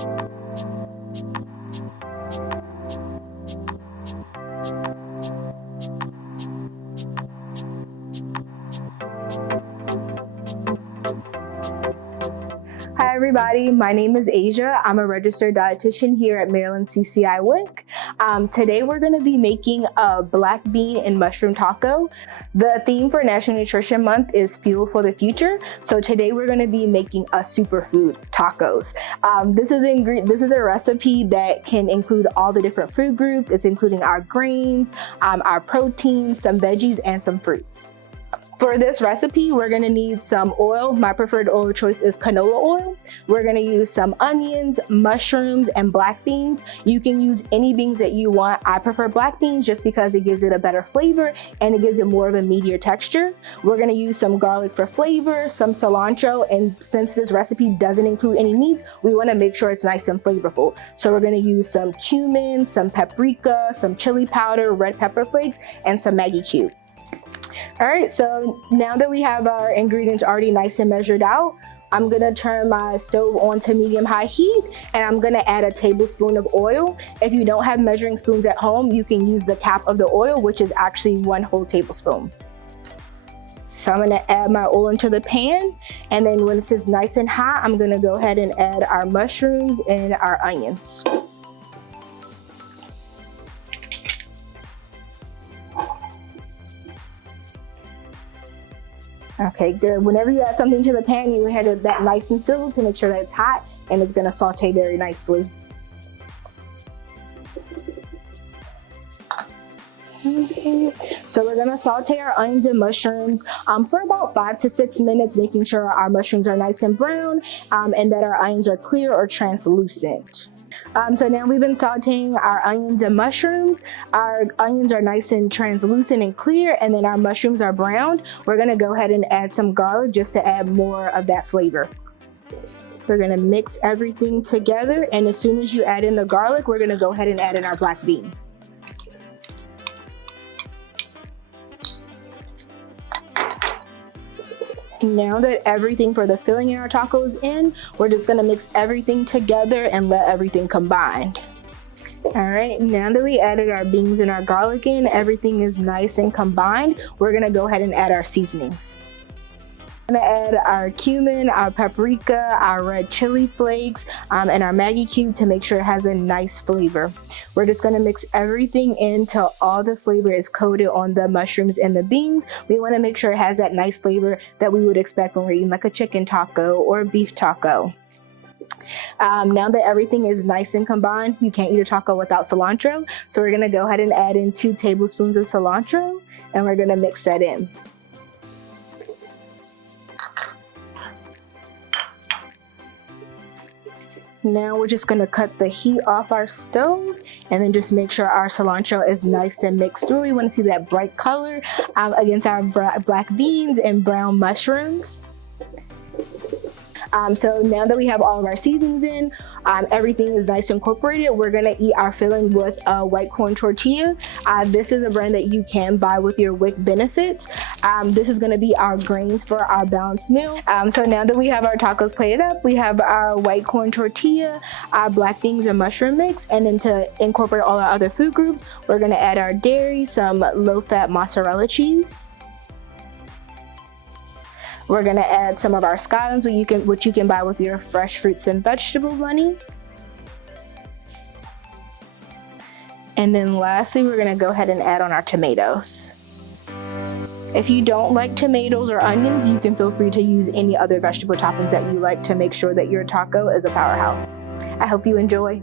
Hi everybody, my name is Asia. I'm a registered dietitian here at Maryland CCI WIC. Today we're going to be making a black bean and mushroom taco. The theme for National Nutrition Month is Fuel for the Future. So today we're going to be making a superfood tacos. This is a recipe that can include all the different food groups. It's including our grains, our proteins, some veggies, and some fruits. For this recipe, we're gonna need some oil. My preferred oil choice is canola oil. We're gonna use some onions, mushrooms, and black beans. You can use any beans that you want. I prefer black beans just because it gives it a better flavor and it gives it more of a meatier texture. We're gonna use some garlic for flavor, some cilantro, and since this recipe doesn't include any meats, we wanna make sure it's nice and flavorful. So we're gonna use some cumin, some paprika, some chili powder, red pepper flakes, and some Maggi cube. All right, so now that we have our ingredients already nice and measured out, I'm gonna turn my stove on to medium-high heat and I'm gonna add a tablespoon of oil. If you don't have measuring spoons at home, you can use the cap of the oil, which is actually 1 whole tablespoon. So I'm gonna add my oil into the pan, and then when it's nice and hot, I'm gonna go ahead and add our mushrooms and our onions. Okay, good. Whenever you add something to the pan, you want to have that nice and sizzle to make sure that it's hot and it's gonna saute very nicely. Okay. So we're gonna saute our onions and mushrooms for about 5 to 6 minutes, making sure our mushrooms are nice and brown and that our onions are clear or translucent. So now we've been sauteing our onions and mushrooms. Our onions are nice and translucent and clear, and then our mushrooms are browned. We're gonna go ahead and add some garlic just to add more of that flavor. We're gonna mix everything together, and as soon as you add in the garlic, we're gonna go ahead and add in our black beans. Now that everything for the filling in our taco is in, we're just gonna mix everything together and let everything combine. All right, now that we added our beans and our garlic in, everything is nice and combined. We're gonna go ahead and add our seasonings. I'm gonna add our cumin, our paprika, our red chili flakes, and our Maggi cube to make sure it has a nice flavor. We're just gonna mix everything in till all the flavor is coated on the mushrooms and the beans. We wanna make sure it has that nice flavor that we would expect when we're eating like a chicken taco or a beef taco. Now that everything is nice and combined, you can't eat a taco without cilantro. So we're gonna go ahead and add in 2 tablespoons of cilantro, and we're gonna mix that in. Now we're just gonna cut the heat off our stove and then just make sure our cilantro is nice and mixed through. We wanna see that bright color against our black beans and brown mushrooms. So now that we have all of our seasonings in, everything is nice and incorporated, we're gonna eat our filling with a white corn tortilla. This is a brand that you can buy with your WIC benefits. This is gonna be our grains for our balanced meal. So now that we have our tacos plated up, we have our white corn tortilla, our black beans and mushroom mix, and then to incorporate all our other food groups, we're gonna add our dairy, some low-fat mozzarella cheese. We're gonna add some of our scallions, which you can buy with your fresh fruits and vegetable money. And then lastly, we're gonna go ahead and add on our tomatoes. If you don't like tomatoes or onions, you can feel free to use any other vegetable toppings that you like to make sure that your taco is a powerhouse. I hope you enjoy.